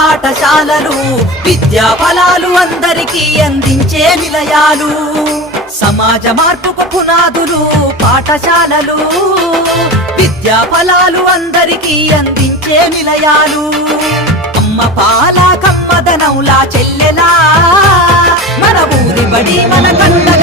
పాఠశాలలు విద్యా ఫలాలు అందరికీ అందించే నిలయాలు సమాజ మార్పుకు పునాదులు పాఠశాలలు విద్యా ఫలాలు అందరికీ అందించే నిలయాలు అమ్మ పాల కమ్మదనంలా చెల్లెలా మన ఊరి బడి మన కండగ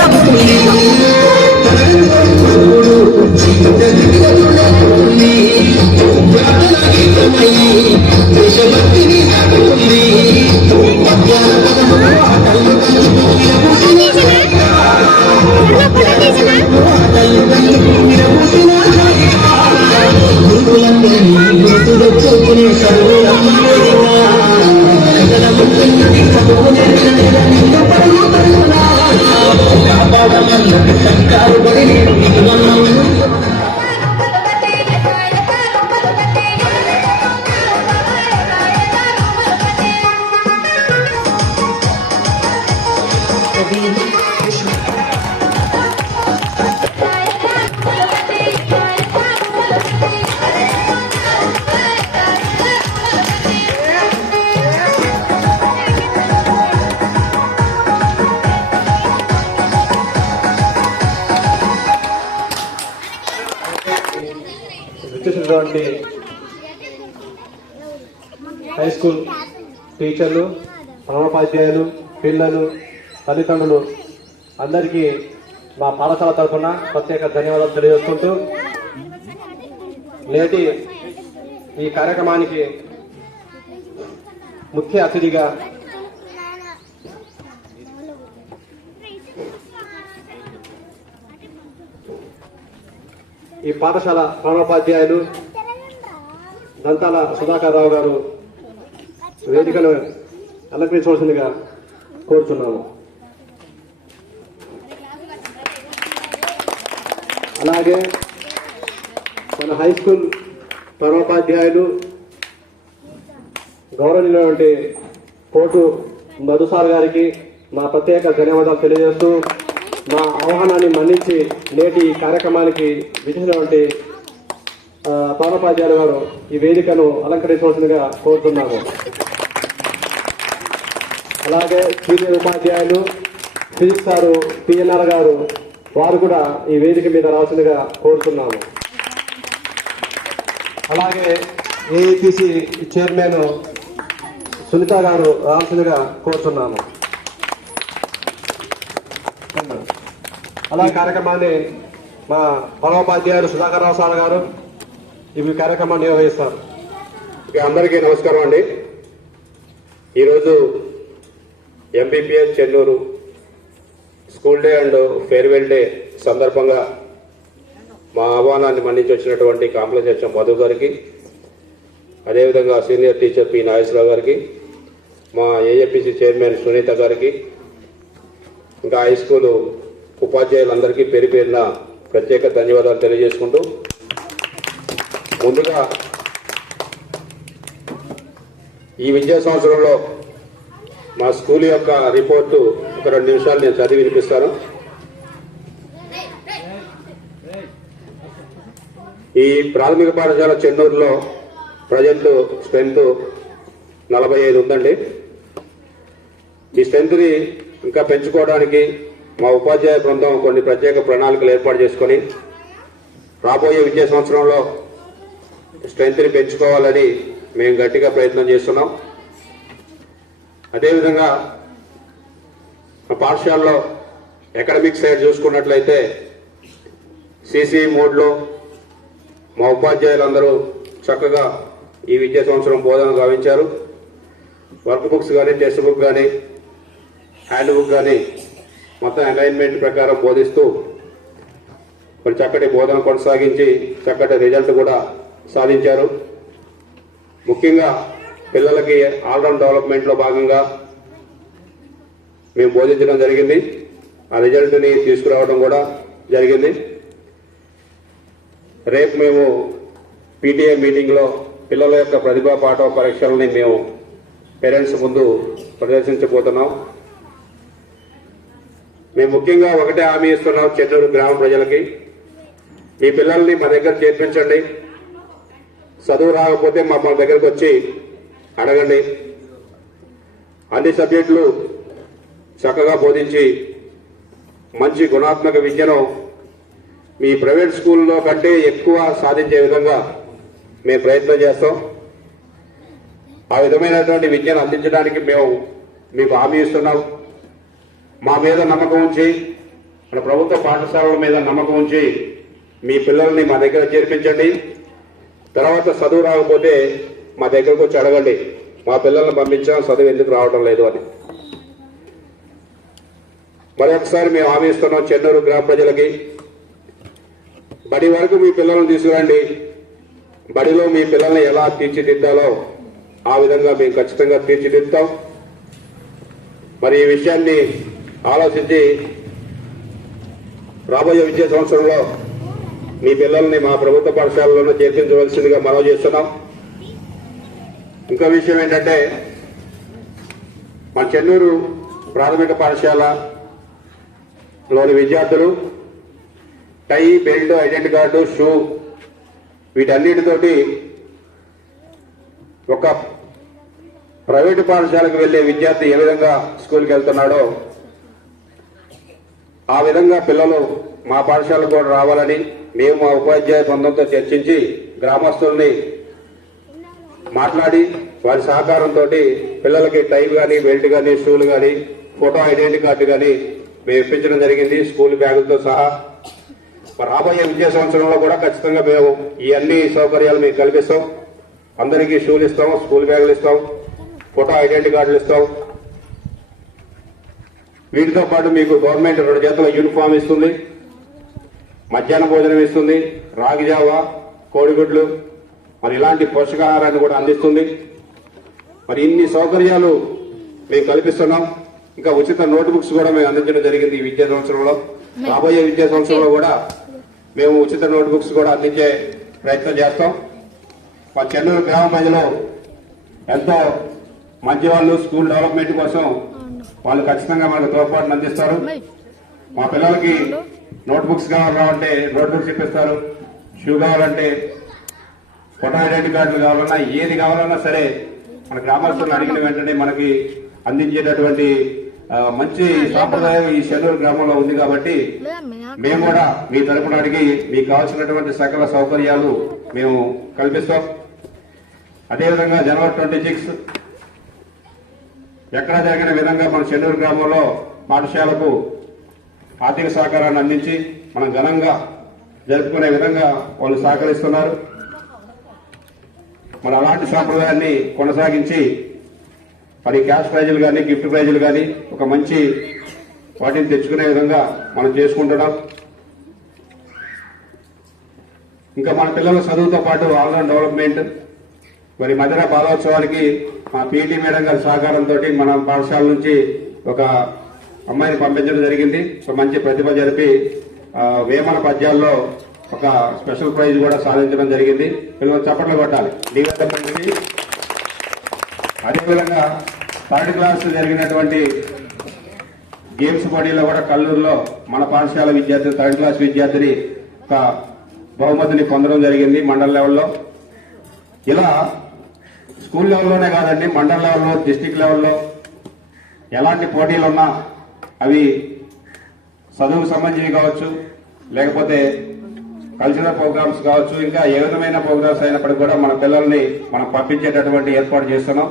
వచ్చేసినటువంటి హై స్కూల్ టీచర్లు, ప్రధానోపాధ్యాయులు, పిల్లలు, తల్లిదండ్రులు అందరికీ మా పాఠశాల తరఫున ప్రత్యేక ధన్యవాదాలు తెలియజేసుకుంటూ నేటి ఈ కార్యక్రమానికి ముఖ్య అతిథిగా ఈ పాఠశాల ప్రధానోపాధ్యాయులు దంతాల సుధాకర్ రావు గారు వేదికను అలంకరించవలసిందిగా కోరుతున్నాము. అలాగే మన హై స్కూల్ ప్రధానోపాధ్యాయులు గౌరవనీయులైనటువంటి కోటు మధుసార్ గారికి మా ప్రత్యేక ధన్యవాదాలు తెలియజేస్తూ మా ఆహ్వానాన్ని మన్నించి నేటి కార్యక్రమానికి విధించినటువంటి ప్రధానోపాధ్యాయులు గారు ఈ వేదికను అలంకరించవలసిందిగా కోరుతున్నాము. అలాగే సీనియర్ ఉపాధ్యాయులు ఫిజిక్స్ సారు పిఎన్ఆర్ గారు వారు కూడా ఈ వేదిక మీద రావాల్సిందిగా కోరుతున్నాము. అలాగే ఏఐపిసి చైర్మన్ సునీత గారు రావాల్సిందిగా కోరుతున్నాము. అలాగే కార్యక్రమాన్ని మా ప్రధానోపాధ్యాయులు సుధాకర్ రావు సార్ గారు ఈ కార్యక్రమాన్ని నిర్వహిస్తారు. అందరికీ నమస్కారం అండి. ఈరోజు Mbps Chennur school day and farewell day సందర్భంగా మా ఆహ్వానాన్ని మన్నించి వచ్చినటువంటి కాంప్లెక్స్ హెచ్ఎం మధు గారికి, అదేవిధంగా సీనియర్ టీచర్ పి నాగేశ్వరరావు గారికి, మా ఏఎపిసి చైర్మన్ సునీత గారికి, ఇంకా హై స్కూలు ఉపాధ్యాయులందరికీ పేరు పేరున ప్రత్యేక ధన్యవాదాలు తెలియజేసుకుంటూ ముందుగా ఈ విద్యా సంవత్సరంలో మా స్కూల్ యొక్క రిపోర్టు ఒక 2 నిమిషాలు నేను చదివి వినిపిస్తాను. ఈ ప్రాథమిక పాఠశాల చెన్నూరులో ప్రజెంట్ స్ట్రెంత్ 45 ఉందండి. ఈ స్ట్రెంత్ని ఇంకా పెంచుకోవడానికి మా ఉపాధ్యాయ బృందం కొన్ని ప్రత్యేక ప్రణాళికలు ఏర్పాటు చేసుకొని రాబోయే విద్యా సంవత్సరంలో స్ట్రెంత్ని పెంచుకోవాలని మేము గట్టిగా ప్రయత్నం చేస్తున్నాం. అదేవిధంగా మా పాఠశాలలో అకాడమిక్ సైడ్ చూసుకున్నట్లయితే సిసి మోడ్లో మా ఉపాధ్యాయులందరూ చక్కగా ఈ విద్యా సంవత్సరం బోధన గావించారు. వర్క్ బుక్స్ కానీ, టెక్స్ట్ బుక్ కానీ, హ్యాండ్ బుక్ కానీ మొత్తం అలైన్మెంట్ ప్రకారం బోధిస్తూ మరి చక్కటి బోధన కొనసాగించి చక్కటి రిజల్ట్ కూడా సాధించారు. ముఖ్యంగా పిల్లలకి ఆల్రౌండ్ డెవలప్మెంట్లో భాగంగా మేము బోధించడం జరిగింది. ఆ రిజల్ట్ని తీసుకురావడం కూడా జరిగింది. రేపు మేము పీటీఏ మీటింగ్లో పిల్లల యొక్క ప్రతిభా పాఠవ పరీక్షలని మేము పేరెంట్స్ ముందు ప్రదర్శించబోతున్నాం. మేము ముఖ్యంగా ఒకటే హామీ ఇస్తున్నాం చెన్నూరు గ్రామ ప్రజలకి, మీ పిల్లల్ని మా దగ్గర చేర్పించండి. చదువు రాకపోతే మా దగ్గరకు వచ్చి అడగండి. అన్ని సబ్జెక్టులు చక్కగా బోధించి మంచి గుణాత్మక విద్యను మీ ప్రైవేట్ స్కూల్లో కంటే ఎక్కువ సాధించే విధంగా మేము ప్రయత్నం చేస్తాం. ఆ విధమైనటువంటి విద్యను అందించడానికి మేము మీకు హామీ ఇస్తున్నాం. మా మీద నమ్మకం ఉంచి, మన ప్రభుత్వ పాఠశాలల మీద నమ్మకం ఉంచి మీ పిల్లల్ని మా దగ్గర చేర్పించండి. తర్వాత చదువు రాకపోతే మా దగ్గరకు వచ్చి అడగండి, మా పిల్లల్ని పంపించాం, చదువు ఎందుకు రావడం లేదు అని. మరొకసారి మేము హామీ ఇస్తున్నాం చెన్నూరు గ్రామ ప్రజలకి, బడి వరకు మీ పిల్లలను తీసుకురండి. బడిలో మీ పిల్లల్ని ఎలా తీర్చిదిద్దాలో ఆ విధంగా మేము ఖచ్చితంగా తీర్చిదిద్దాం. మరి ఈ విషయాన్ని ఆలోచించి రాబోయే విద్యా సంవత్సరంలో మీ పిల్లల్ని మా ప్రభుత్వ పాఠశాలలోనే చేర్పించవలసిందిగా మనవి చేస్తున్నాం. ఇంకో విషయం ఏంటంటే, మన చెన్నూరు ప్రాథమిక పాఠశాలలోని విద్యార్థులు టై, బెల్ట్, ఐడెంటిటీ కార్డు, షూ వీటన్నిటితోటి ఒక ప్రైవేటు పాఠశాలకు వెళ్లే విద్యార్థి ఏ విధంగా స్కూల్కి వెళ్తున్నాడో ఆ విధంగా పిల్లలు మా పాఠశాలకు కూడా రావాలని మేము మా ఉపాధ్యాయ బృందంతో చర్చించి గ్రామస్తుల్ని మాట్లాడి వారి సహకారంతో పిల్లలకి టై కానీ, బెల్ట్ కానీ, షూలు కానీ, ఫోటో ఐడెంటిటీ కార్డు కానీ మేము ఇప్పించడం జరిగింది, స్కూల్ బ్యాగులతో సహా. రాబోయే విద్యా సంవత్సరంలో కూడా ఖచ్చితంగా మేము ఈ అన్ని సౌకర్యాలు మీకు కల్పిస్తాం. అందరికీ షూలు ఇస్తాం, స్కూల్ బ్యాగులు ఇస్తాం, ఫోటో ఐడెంటిటీ కార్డులు ఇస్తాం. వీటితో పాటు మీకు గవర్నమెంట్ 2 జతల యూనిఫామ్ ఇస్తుంది, మధ్యాహ్న భోజనం ఇస్తుంది, రాగి జావా, కోడిగుడ్లు, మరి ఇలాంటి పోషకాహారాన్ని కూడా అందిస్తుంది. మరి ఇన్ని సౌకర్యాలు మేము కల్పిస్తున్నాం. ఇంకా ఉచిత నోట్ బుక్స్ కూడా మేము అందించడం జరిగింది ఈ విద్యా సంవత్సరంలో. రాబోయే విద్యా సంవత్సరంలో కూడా మేము ఉచిత నోట్ బుక్స్ కూడా అందించే ప్రయత్నం చేస్తాం. మా చెన్నూరు గ్రామ ప్రజలు ఎంతో మంచి వాళ్ళు, స్కూల్ డెవలప్మెంట్ కోసం వాళ్ళు ఖచ్చితంగా మనకు తోడ్పాటును అందిస్తారు. మా పిల్లలకి నోట్ బుక్స్ కావాలంటే నోట్ బుక్స్ ఇప్పిస్తారు, షూ కావాలంటే, ఫోటో ఐడెంటిటీ కార్డులు కావాలన్నా, ఏది కావాలన్నా సరే మన గ్రామస్తులను అడిగిన వెంటనే మనకి అందించేటటువంటి మంచి సాంప్రదాయం ఈ చెన్నూరు గ్రామంలో ఉంది. కాబట్టి మేము కూడా మీ తరపున అడిగి మీకు కావాల్సినటువంటి సకల సౌకర్యాలు మేము కల్పిస్తాం. అదేవిధంగా జనవరి 26 ఎక్కడా జరిగిన విధంగా మన చెన్నూరు గ్రామంలో పాఠశాలకు ఆర్థిక సహకారాన్ని అందించి మనం ఘనంగా జరుపుకునే విధంగా వాళ్ళు సహకరిస్తున్నారు. మరి అలాంటి సాంప్రదాయాన్ని కొనసాగించి మరి క్యాష్ ప్రైజులు కానీ, గిఫ్ట్ ప్రైజులు కానీ ఒక మంచి వాటిని తెచ్చుకునే విధంగా మనం చేసుకుంటున్నాం. ఇంకా మన పిల్లల చదువుతో పాటు ఆల్రౌండ్ డెవలప్మెంట్, మరి మధుర బాలోత్సవానికి మా పీటీ మేడం గారి సహకారంతో మన పాఠశాల నుంచి ఒక అమ్మాయిని పంపించడం జరిగింది. ఒక మంచి ప్రతిభ జరిపి వేమన పద్యాల్లో ఒక స్పెషల్ ప్రైజ్ కూడా సాధించడం జరిగింది. పిల్లలు చప్పట్లు కొట్టాలి. డెవలప్మెంట్కి అదేవిధంగా 3rd క్లాస్ జరిగినటువంటి గేమ్స్ పోటీలో కూడా కల్లూరులో మన పాఠశాల విద్యార్థి 3rd క్లాస్ విద్యార్థిని ఒక బహుమతిని పొందడం జరిగింది మండల లెవెల్లో. ఇలా స్కూల్ లెవెల్లోనే కాదండి, మండల లెవెల్లో, డిస్టిక్ లెవెల్లో ఎలాంటి పోటీలు ఉన్నా అవి చదువుకు సంబంధించి కావచ్చు, లేకపోతే కల్చరల్ ప్రోగ్రామ్స్ కావచ్చు, ఇంకా ఏ విధమైన ప్రోగ్రామ్స్ అయినప్పటికీ కూడా మన పిల్లల్ని మనం పంపించేటటువంటి ఏర్పాటు చేస్తున్నాం.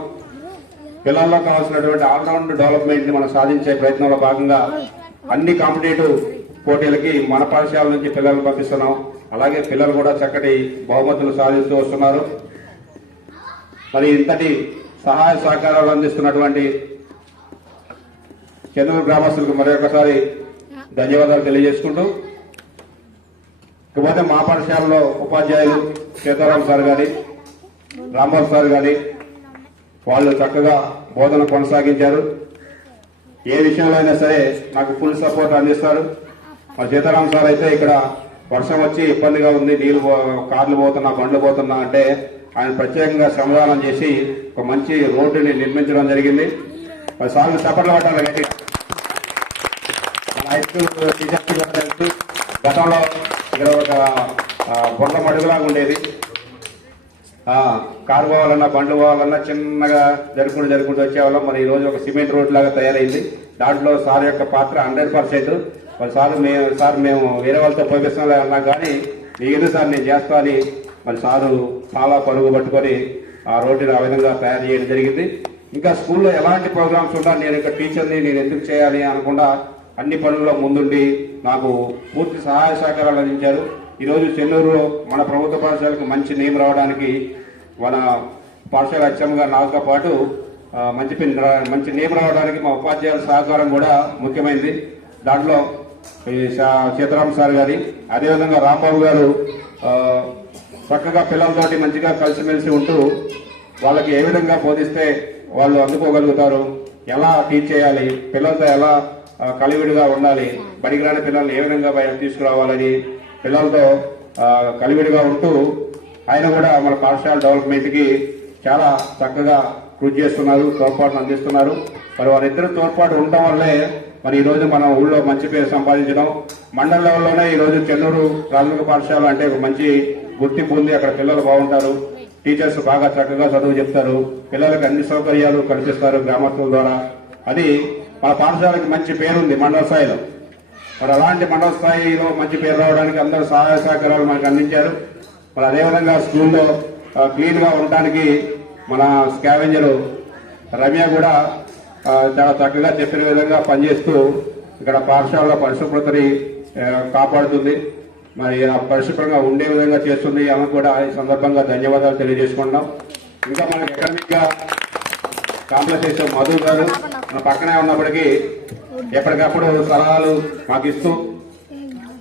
పిల్లల్లో కావాల్సినటువంటి ఆల్రౌండ్ డెవలప్మెంట్ ని మనం సాధించే ప్రయత్నంలో భాగంగా అన్ని కాంపిటేటివ్ పోటీలకి మన పాఠశాల నుంచి పిల్లలను పంపిస్తున్నాం. అలాగే పిల్లలు కూడా చక్కటి బహుమతులు సాధిస్తూ వస్తున్నారు. మరి ఇంతటి సహాయ సహకారాలు అందిస్తున్నటువంటి చెన్నూరు గ్రామస్తులకు మరొకసారి ధన్యవాదాలు తెలియజేసుకుంటూ, ఇకపోతే మా పాఠశాలలో ఉపాధ్యాయులు సీతారాం సార్ గాని, రాంబాబు సార్ గాని వాళ్ళు చక్కగా బోధన కొనసాగించారు. ఏ విషయంలో అయినా సరే నాకు ఫుల్ సపోర్ట్ అందిస్తారు. మా సీతారాం సార్ అయితే ఇక్కడ వర్షం వచ్చి ఇబ్బందిగా ఉంది, నీళ్లు కార్లు పోతున్నా, బండ్లు పోతున్నా అంటే ఆయన ప్రత్యేకంగా శ్రమదానం చేసి ఒక మంచి రోడ్డుని నిర్మించడం జరిగింది. 10 సార్లు చప్పట్లు పట్టాలి గట్టిగా. మన హై స్కూల్ టీచర్స్ గతంలో ఇక్కడ ఒక బొండ మడుగులాగా ఉండేది. కారు పోవాలన్నా బండ్లు పోవాలన్నా చిన్నగా జరుపుకుంటూ వచ్చేవాళ్ళం. మరి ఈ రోజు ఒక సిమెంట్ రోడ్ లాగా తయారైంది. దాంట్లో సార్ యొక్క పాత్ర 100%. మరి సార్ మేము వేరే వాళ్ళతో పోయిస్తున్నాం అన్నా కానీ మీకు సార్ నేను చేస్తా అని మరి సారు చాలా పరుగు పట్టుకొని ఆ రోడ్డుని ఆ విధంగా తయారు చేయడం జరిగింది. ఇంకా స్కూల్లో ఎలాంటి ప్రోగ్రామ్స్ ఉన్నా నేను ఇక్కడ టీచర్ని నేను ఎందుకు చేయాలి అనకుండా అన్ని పనుల్లో ముందుండి నాకు పూర్తి సహాయ సహకారాలు అందించారు. ఈరోజు చెన్నూరులో మన ప్రభుత్వ పాఠశాలకు మంచి నేమ్ రావడానికి మన పాఠశాల హెచ్ఎంగా నాతో పాటు మంచి నేమ్ రావడానికి మా ఉపాధ్యాయుల సహకారం కూడా ముఖ్యమైనది. దాంట్లో సీతారాం సార్ గారి, అదేవిధంగా రాంబాబు గారు చక్కగా పిల్లలతోటి మంచిగా కలిసిమెలిసి ఉంటూ వాళ్ళకి ఏ విధంగా బోధిస్తే వాళ్ళు అందుకోగలుగుతారు, ఎలా టీచ్ చేయాలి, పిల్లలతో ఎలా కలివిడిగా ఉండాలి, పనికిరాని పిల్లల్ని ఏ విధంగా బయటకు తీసుకురావాలని పిల్లలతో కలివిడిగా ఉంటూ ఆయన కూడా మన పాఠశాల డెవలప్మెంట్ కి చాలా చక్కగా కృషి చేస్తున్నారు, తోడ్పాటును అందిస్తున్నారు. మరి వారిద్దరు తోడ్పాటు ఉండటం వల్లే మరి ఈ రోజు మనం ఊళ్ళో మంచి పేరు సంపాదించడం, మండల లెవెల్లోనే ఈ రోజు చెన్నూరు ప్రాథమిక పాఠశాల అంటే ఒక మంచి గుర్తింపు ఉంది. అక్కడ పిల్లలు బాగుంటారు, టీచర్స్ బాగా చక్కగా చదువు చెప్తారు, పిల్లలకు అన్ని సౌకర్యాలు కల్పిస్తారు గ్రామస్తుల ద్వారా. అది మన పాఠశాలకి మంచి పేరుంది మండల స్థాయిలో. మరి అలాంటి మండల స్థాయిలో మంచి పేరు రావడానికి అందరూ సహాయ సహకారాలు మనకు అందించారు. మరి అదేవిధంగా స్కూల్లో క్లీన్ గా ఉండటానికి మన స్కావెంజర్ రమ్య కూడా చాలా చక్కగా చెప్పిన విధంగా పనిచేస్తూ ఇక్కడ పాఠశాలలో పరిశుభ్రతని కాపాడుతుంది. మరి ఆ పరిశుభ్రంగా ఉండే విధంగా చేస్తుంది. ఆమెకు కూడా ఈ సందర్భంగా ధన్యవాదాలు తెలియజేసుకుంటున్నాం. ఇంకా మనకి ఎకడమిక్ గా కాంప్లెక్స్ చేసే మధు గారు మన పక్కనే ఉన్నప్పటికీ ఎప్పటికప్పుడు సలహాలు మాకు ఇస్తూ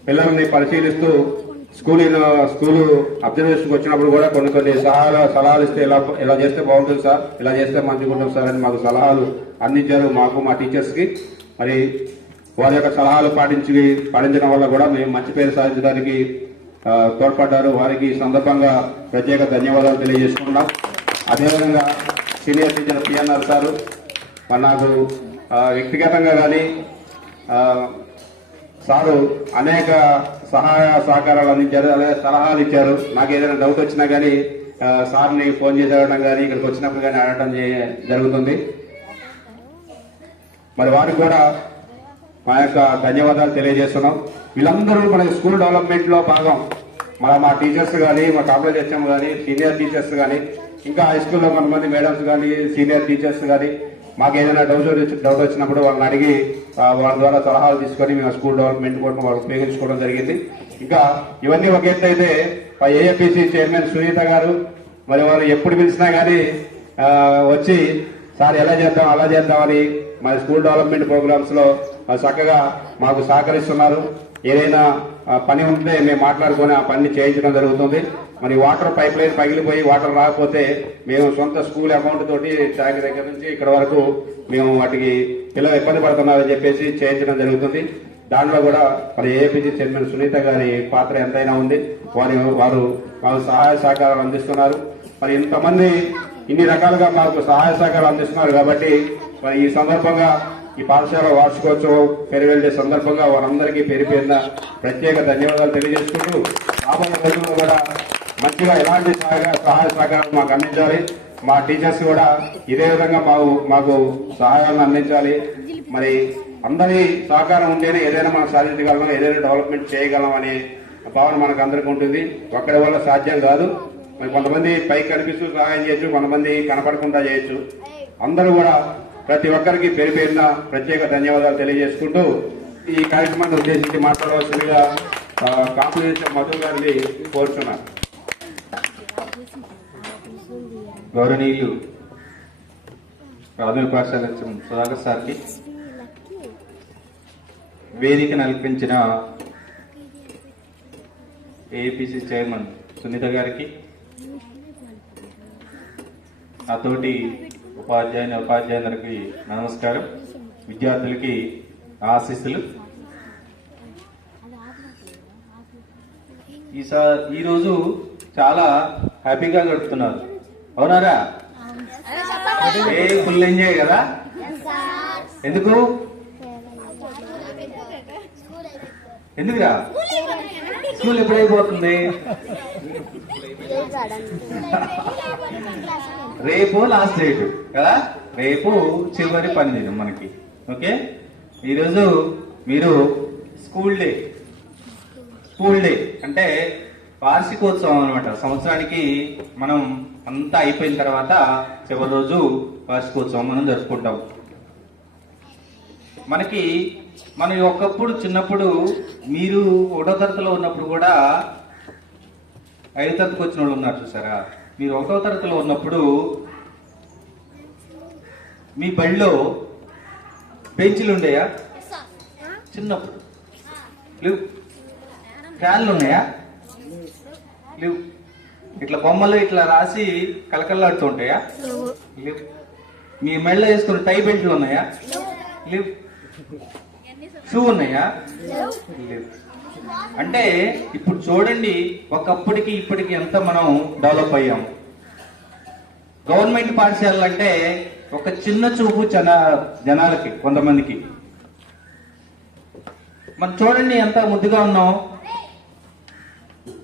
పిల్లల్ని పరిశీలిస్తూ స్కూల్ అబ్జర్వేషన్కి వచ్చినప్పుడు కూడా కొన్ని సలహాలు ఇస్తే ఇలా చేస్తే బాగుంటుంది సార్, ఇలా చేస్తే మంచిగా ఉంటుంది సార్ అని మాకు సలహాలు అందించారు మాకు, మా టీచర్స్ కి. మరి వారి యొక్క సలహాలు పాటించడం వల్ల కూడా మేము మంచి పేరు సాధించడానికి తోడ్పడ్డారు. వారికి ఈ సందర్భంగా ప్రత్యేక ధన్యవాదాలు తెలియజేసుకుంటున్నాం. అదేవిధంగా సీనియర్ టీచర్ పిఎన్ఆర్ సారు మరి నాకు వ్యక్తిగతంగా కానీ సారు అనేక సహాయ సహకారాలు అందించారు, అలాగే సలహాలు ఇచ్చారు. నాకు ఏదైనా డౌట్ వచ్చినా కానీ సార్ని ఫోన్ చేసి అడగడం కానీ ఇక్కడికి వచ్చినప్పుడు కానీ అడగడం జరుగుతుంది. మరి వారికి కూడా మా యొక్క ధన్యవాదాలు తెలియజేస్తున్నాం. వీళ్ళందరూ మన స్కూల్ డెవలప్మెంట్ లో భాగం. మా టీచర్స్ కానీ, మా కాంప్లెక్స్ హెచ్ఎం కానీ, సీనియర్ టీచర్స్ కానీ, ఇంకా హై స్కూల్లో కొంతమంది మేడమ్స్ కానీ, సీనియర్ టీచర్స్ కానీ మాకు ఏదైనా డౌట్ వచ్చినప్పుడు వాళ్ళని అడిగి వాళ్ళ ద్వారా సలహాలు తీసుకొని మేము స్కూల్ డెవలప్మెంట్ కోసం వాళ్ళు ఉపయోగించుకోవడం జరిగింది. ఇంకా ఇవన్నీ ఒక ఎత్తు అయితే ఏఎఫ్పిసి చైర్మన్ సునీత గారు మరి వారు ఎప్పుడు పిలిచినా కానీ వచ్చి సార్ ఎలా చేద్దాం అలా చేద్దామని మా స్కూల్ డెవలప్మెంట్ ప్రోగ్రామ్స్ లో చక్కగా మాకు సహకరిస్తున్నారు. ఏదైనా పని ఉంటే మేము మాట్లాడుకొని ఆ పని చేయించడం జరుగుతుంది. మరి వాటర్ పైప్ లైన్ పగిలిపోయి వాటర్ రాకపోతే మేము సొంత స్కూల్ అకౌంట్ తోటి ట్యాంక్ దగ్గర నుంచి ఇక్కడ వరకు మేము వాటికి పిల్లలు ఇబ్బంది పడుతున్నారని చెప్పేసి చేయించడం జరుగుతుంది. దాంట్లో కూడా మరి ఏపీజీ చైర్మన్ సునీత గారి పాత్ర ఎంతైనా ఉంది. వారు మాకు సహాయ సహకారాలు అందిస్తున్నారు. మరి ఇంతమంది ఇన్ని రకాలుగా మాకు సహాయ సహకారాలు అందిస్తున్నారు కాబట్టి మరి ఈ సందర్భంగా ఈ పాఠశాల వార్షికోత్సవం ఫేర్వెల్ డే సందర్భంగా వారందరికీ పేరున ప్రత్యేక ధన్యవాదాలు తెలియజేసుకుంటూ రాబోయే రోజుల్లో కూడా మంచిగా ఎలాంటి సహాయ సహకారాలు మాకు అందించాలి. మా టీచర్స్ కూడా ఇదే విధంగా మాకు సహాయాలను అందించాలి. మరి అందరి సహకారం ఉంటేనే ఏదైనా మనం సాధించగలం, ఏదైనా డెవలప్మెంట్ చేయగలం అనే భావన మనకు అందరికీ ఉంటుంది. ఒక్కడి వల్ల సాధ్యం కాదు. మరి కొంతమంది పైకి కనిపిస్తూ సహాయం చేయొచ్చు, కొంతమంది కనపడకుండా చేయొచ్చు. అందరూ కూడా ప్రతి ఒక్కరికి పేరున ప్రత్యేక ధన్యవాదాలు తెలియజేసుకుంటూ ఈ కార్యక్రమాన్ని ఉద్దేశించి మాట్లాడవలసిందిగా కాంప్లెక్స్ మధు గారిని కోరుతున్నారు. గౌరవనీయులు ప్రాథమిక పాఠశాల సుధాకర్ సార్కి, వేదిక నల్పించిన ఏపీసీ చైర్మన్ సునీత గారికి, నాతోటి ఉపాధ్యాయులందరికీ నమస్కారం, విద్యార్థులకి ఆశీస్సులు. ఈరోజు చాలా హ్యాపీగా గడుపుతున్నారు, అవునారా? ఫుల్ ఎంజాయ్ కదా? ఎందుకురా? స్కూల్ ఎప్పుడైపోతుంది? రేపు లాస్ట్ డేట్ కదా, రేపు చివరి పనిదినం మనకి. ఓకే, ఈరోజు మీరు స్కూల్ డే అంటే వార్షికోత్సవం అనమాట. సంవత్సరానికి మనం అంతా అయిపోయిన తర్వాత చివరి రోజు వార్షికోత్సవం మనం జరుపుకుంటాం. మనం ఒకప్పుడు చిన్నప్పుడు మీరు 1వ తరగతిలో ఉన్నప్పుడు కూడా 5వ తరగతికి వచ్చిన వాళ్ళు ఉన్నారు చూసారా. మీరు 1వ తరగతిలో ఉన్నప్పుడు మీ బడిలో బెంచ్లు ఉండేయా? చిన్నప్పుడు లేవు. ఫ్యాన్లు ఉన్నాయా? లేవు. ఇట్లా బొమ్మలు ఇట్లా రాసి కలకల్లాడుతూ ఉంటాయా? లేవు. మీ మెళ్ళ వేసుకున్న టై బెల్ట్లు ఉన్నాయా? లేవు. షూ ఉన్నాయా? లేవు. అంటే ఇప్పుడు చూడండి, ఒకప్పటికి ఇప్పటికి ఎంత మనం డెవలప్ అయ్యాము. గవర్నమెంట్ పాఠశాలలు అంటే ఒక చిన్న చూపు జనాలకి, కొంతమందికి. మనం చూడండి ఎంత ముద్దుగా ఉన్నాం.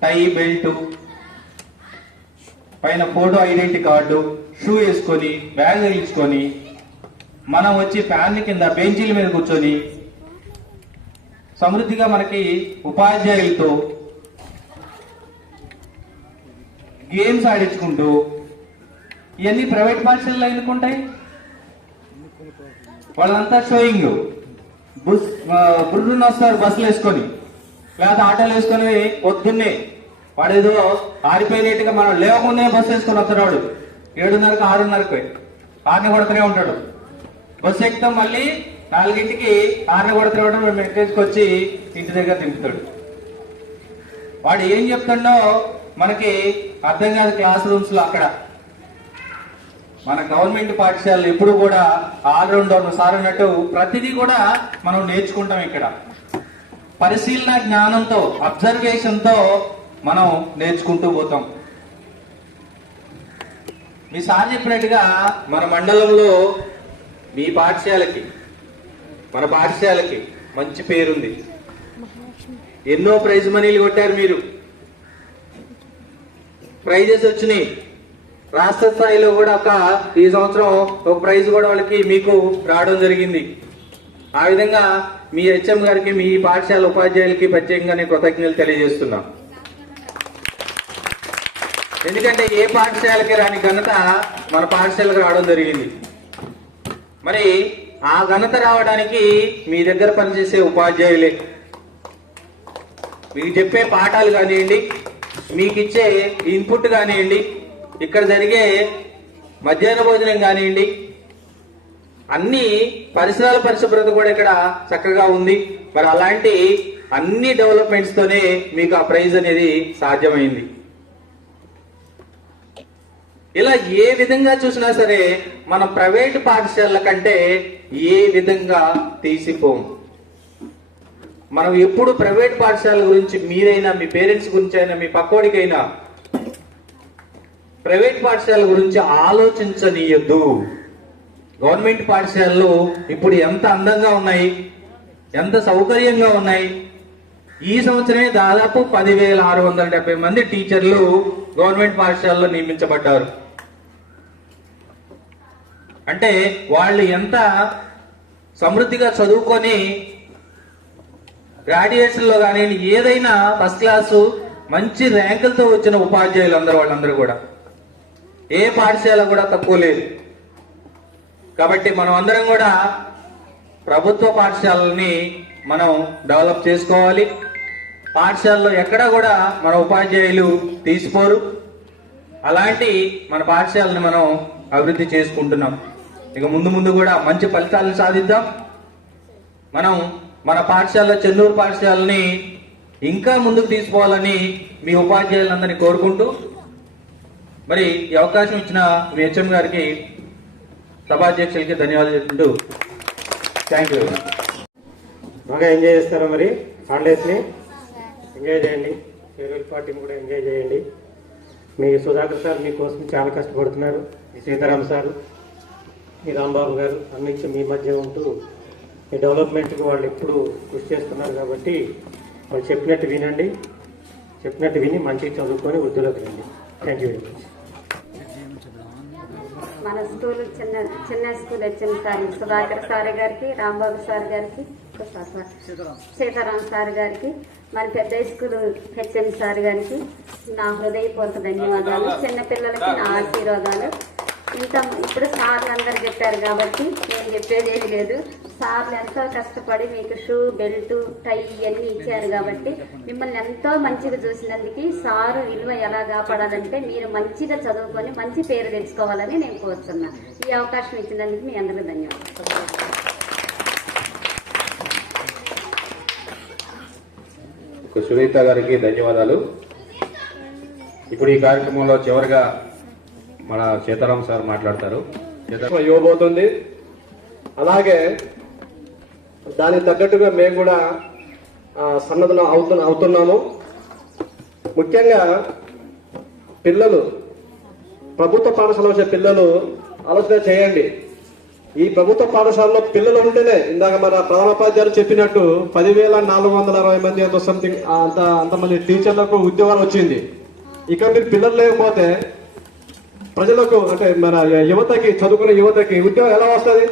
టై బెల్ట్, పైన ఫోటో ఐడెంటిటీ కార్డు, షూ వేసుకొని, బ్యాగ్ తగిలించుకొని, మనం వచ్చి ఫ్యాన్ కింద బెంచీల మీద కూర్చొని సమృద్ధిగా మనకి ఉపాధ్యాయులతో గేమ్స్ ఆడించుకుంటూ, ఇవన్నీ ప్రైవేట్ పాఠశాలలో ఎన్నుకుంటాయి. వాళ్ళంతా షోయింగ్, బుర్రున్న వస్తారు బస్సులు వేసుకొని, లేకపోతే ఆటోలు వేసుకొని. పొద్దున్నే వాడేదో ఆరిపోయినట్టుగా మనం లేవకుండానే బస్సు వేసుకొని వస్తున్నాడు. 7:30కి 6:30కి ఆరుని కొడుతూనే ఉంటాడు. బస్సు ఎక్కుతాం, మళ్ళీ 4ంటికి ఆరుని కొడుతూనే ఉంటాడు. మేము ఎక్కేసుకొచ్చి ఇంటి దగ్గర దింపుతాడు. వాడు ఏం చెప్తాడో మనకి అర్థం కాదు క్లాస్ రూమ్స్ లో. అక్కడ మన గవర్నమెంట్ పాఠశాలలు ఎప్పుడు కూడా ఆల్రౌండర్ సార్ అన్నట్టు ప్రతిదీ కూడా మనం నేర్చుకుంటాం. ఇక్కడ పరిశీలన జ్ఞానంతో, అబ్జర్వేషన్ తో మనం నేర్చుకుంటూ పోతాం. మీ సార్ చెప్పినట్టుగా మన మండలంలో మీ పాఠశాలకి, మన పాఠశాలకి మంచి పేరుంది. ఎన్నో ప్రైజ్ మనీలు కొట్టారు మీరు. ప్రైజెస్ వచ్చినాయి. రాష్ట్ర స్థాయిలో కూడా ఈ సంవత్సరం ఒక ప్రైజ్ కూడా మీకు రావడం జరిగింది. ఆ విధంగా మీ హెచ్ఎం గారికి, మీ పాఠశాల ఉపాధ్యాయులకి ప్రత్యేకంగానే కృతజ్ఞతలు తెలియజేస్తున్నాం. ఎందుకంటే ఏ పాఠశాలకి రాని ఘనత మన పాఠశాలకు రావడం జరిగింది. మరి ఆ ఘనత రావడానికి మీ దగ్గర పనిచేసే ఉపాధ్యాయులే. మీకు చెప్పే పాఠాలు కానివ్వండి, మీకు ఇచ్చే ఇన్పుట్ కానివ్వండి, ఇక్కడ జరిగే మధ్యాహ్న భోజనం కానివ్వండి, అన్ని పరిసరాల పరిశుభ్రత కూడా ఇక్కడ చక్కగా ఉంది. మరి అలాంటి అన్ని డెవలప్మెంట్స్ తోనే మీకు ఆ ప్రైజ్ అనేది సాధ్యమైంది. ఇలా ఏ విధంగా చూసినా సరే మన ప్రైవేట్ పాఠశాలల కంటే ఏ విధంగా తీసిపోము. మనం ఎప్పుడు ప్రైవేట్ పాఠశాల గురించి, మీరైనా మీ పేరెంట్స్ గురించి అయినా, మీ పక్కోడికైనా ప్రైవేట్ పాఠశాల గురించి ఆలోచించనీయద్దు. గవర్నమెంట్ పాఠశాలలు ఇప్పుడు ఎంత అందంగా ఉన్నాయి, ఎంత సౌకర్యంగా ఉన్నాయి. ఈ సంవత్సరమే దాదాపు 10,670 మంది టీచర్లు గవర్నమెంట్ పాఠశాలలో నియమించబడ్డారు. అంటే వాళ్ళు ఎంత సమృద్ధిగా చదువుకొని గ్రాడ్యుయేషన్ లో కానీ ఏదైనా ఫస్ట్ క్లాసు మంచి ర్యాంకులతో వచ్చిన ఉపాధ్యాయులు వాళ్ళందరూ కూడా, ఏ పాఠశాల కూడా తక్కువ లేదు. కాబట్టి మనం అందరం కూడా ప్రభుత్వ పాఠశాలని మనం డెవలప్ చేసుకోవాలి. పాఠశాలలో ఎక్కడా కూడా మన ఉపాధ్యాయులు తీసిపోరు. అలాంటి మన పాఠశాలని మనం అభివృద్ధి చేసుకుంటున్నాం. ఇక ముందు ముందు కూడా మంచి ఫలితాలను సాధిద్దాం. మనం మన పాఠశాల, చెన్నూరు పాఠశాలని ఇంకా ముందుకు తీసుకోవాలని మీ ఉపాధ్యాయులందరినీ కోరుకుంటూ, మరి ఈ అవకాశం ఇచ్చిన మీ హెచ్ఎం గారికి, సభాధ్యక్షులకి ధన్యవాదాలు చెప్తూ థ్యాంక్ యూ. బాగా ఎంజాయ్ చేస్తారా? మరి హాలిడేస్ని ఎంజాయ్ చేయండి. ఫేర్వెల్ పార్టీని కూడా ఎంజాయ్ చేయండి. మీ సుధాకర్ సార్ మీకోసం చాలా కష్టపడుతున్నారు. మీ సీతారాం సార్, మీ రాంబాబు గారు అన్నించి మీ మధ్య ఉంటూ మీ డెవలప్మెంట్కి వాళ్ళు ఎప్పుడు కృషి చేస్తున్నారు. కాబట్టి వాళ్ళు చెప్పినట్టు వినండి. చెప్పినట్టు విని మంచిగా చదువుకొని వృద్ధిలోకి రండి. Thank you very much. మన స్కూల్ చిన్న స్కూల్ వచ్చిన సార్ సుధాకర్ సార్ గారికి, రాంబాబు సార్ గారికి, సీతారాం సార్ గారికి, మన పెద్ద స్కూల్ హెచ్ఎం సార్ గారికి నా హృదయపూర్వక ధన్యవాదాలు. చిన్నపిల్లలకి నా ఆశీర్వాదాలు. ఇప్పుడు సార్లు అందరు చెప్పారు కాబట్టి నేను చెప్పేది ఏమి లేదు. సార్లు ఎంతో కష్టపడి మీకు షూ, బెల్ట్, టై ఇవన్నీ ఇచ్చారు కాబట్టి మిమ్మల్ని ఎంతో మంచిగా చూసినందుకు సారు విలువ ఎలా కాపాడాలంటే మీరు మంచిగా చదువుకొని మంచి పేరు తెచ్చుకోవాలని నేను కోరుతున్నా. ఈ అవకాశం ఇచ్చినందుకు మీ అందరికీ ధన్యవాదాలు. సునీత గారికి ధన్యవాదాలు. ఇప్పుడు ఈ కార్యక్రమంలో చివరిగా మన సీతారాం సార్ మాట్లాడతారు. ఇవ్వబోతుంది. అలాగే దానికి తగ్గట్టుగా మేము కూడా సన్నద్ధం అవుతున్నాము. ముఖ్యంగా పిల్లలు, ప్రభుత్వ పాఠశాల వచ్చే పిల్లలు ఆలోచన చేయండి. ఈ ప్రభుత్వ పాఠశాలలో పిల్లలు ఉంటేనే ఇందాక మన ప్రధానోపాధ్యాయులు చెప్పినట్టు 10,460 మంది ఎంతో సంథింగ్ అంతమంది టీచర్లకు ఉద్యోగాలు వచ్చింది. ఇక మీరు పిల్లలు లేకపోతే ప్రజలకు అంటే మన యువతకి, చదువుకునే యువతకి ఉద్యోగం ఎలా వస్తుంది?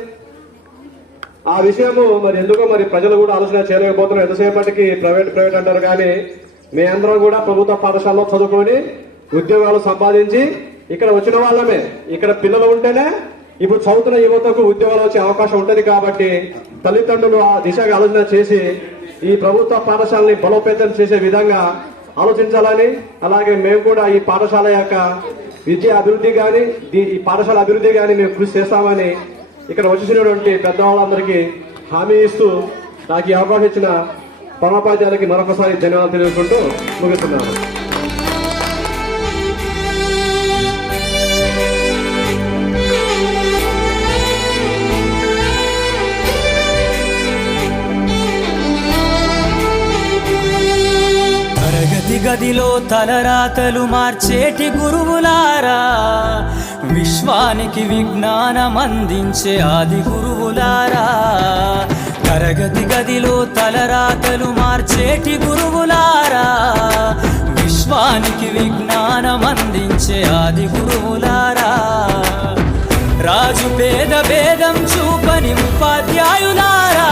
ఆ విషయము మరి ఎందుకో మరి ప్రజలు కూడా ఆలోచన చేయలేకపోతున్నారు. ఎంతసేపటికి ప్రైవేట్ అంటారు కానీ మేమందరం కూడా ప్రభుత్వ పాఠశాలలో చదువుకొని ఉద్యోగాలు సంపాదించి ఇక్కడ వచ్చిన వాళ్ళమే. ఇక్కడ పిల్లలు ఉంటేనే ఇప్పుడు చదువుతున్న యువతకు ఉద్యోగాలు వచ్చే అవకాశం ఉంటుంది. కాబట్టి తల్లిదండ్రులు ఆ దిశగా ఆలోచన చేసి ఈ ప్రభుత్వ పాఠశాలని బలోపేతం చేసే విధంగా ఆలోచించాలని, అలాగే మేము కూడా ఈ పాఠశాల యొక్క విద్య అభివృద్ధి కానీ ఈ పాఠశాల అభివృద్ధి కానీ మేము కృషి చేస్తామని ఇక్కడ వచ్చినటువంటి పెద్దవాళ్ళందరికీ హామీ ఇస్తూ నాకు ఈ అవకాశం ఇచ్చిన పరమోపాధ్యాయులకి మరొకసారి ధన్యవాదాలు తెలుసుకుంటూ ముగిస్తున్నాను. గదిలో తలరాతలు మార్చేటి గురువులారా, విశ్వానికి విజ్ఞానం అందించే ఆది గురువులారా. తరగతి గదిలో తలరాతలు మార్చేటి గురువులారా, విశ్వానికి విజ్ఞానం అందించే ఆది గురువులారా. రాజు పేద భేదం చూపని ఉపాధ్యాయులారా,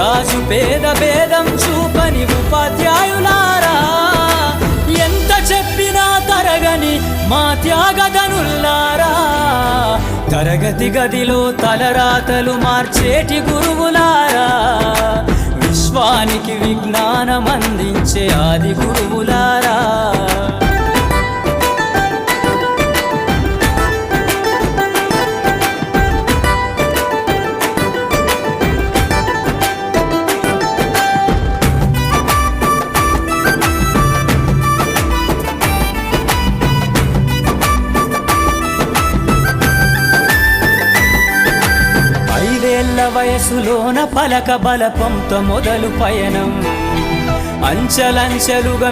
రాజు పేద భేదం చూపని ఉపాధ్యాయులారా. ఎంత చెప్పినా తరగని మా త్యాగధనుల్లారా. తరగతి గదిలో తలరాతలు మార్చేటి గురువులారా, విశ్వానికి విజ్ఞానం అందించే ఆది గురువులారా. వయసులోన పలక బలపంతో మొదలు పయనం, అంచెలంచెలుగా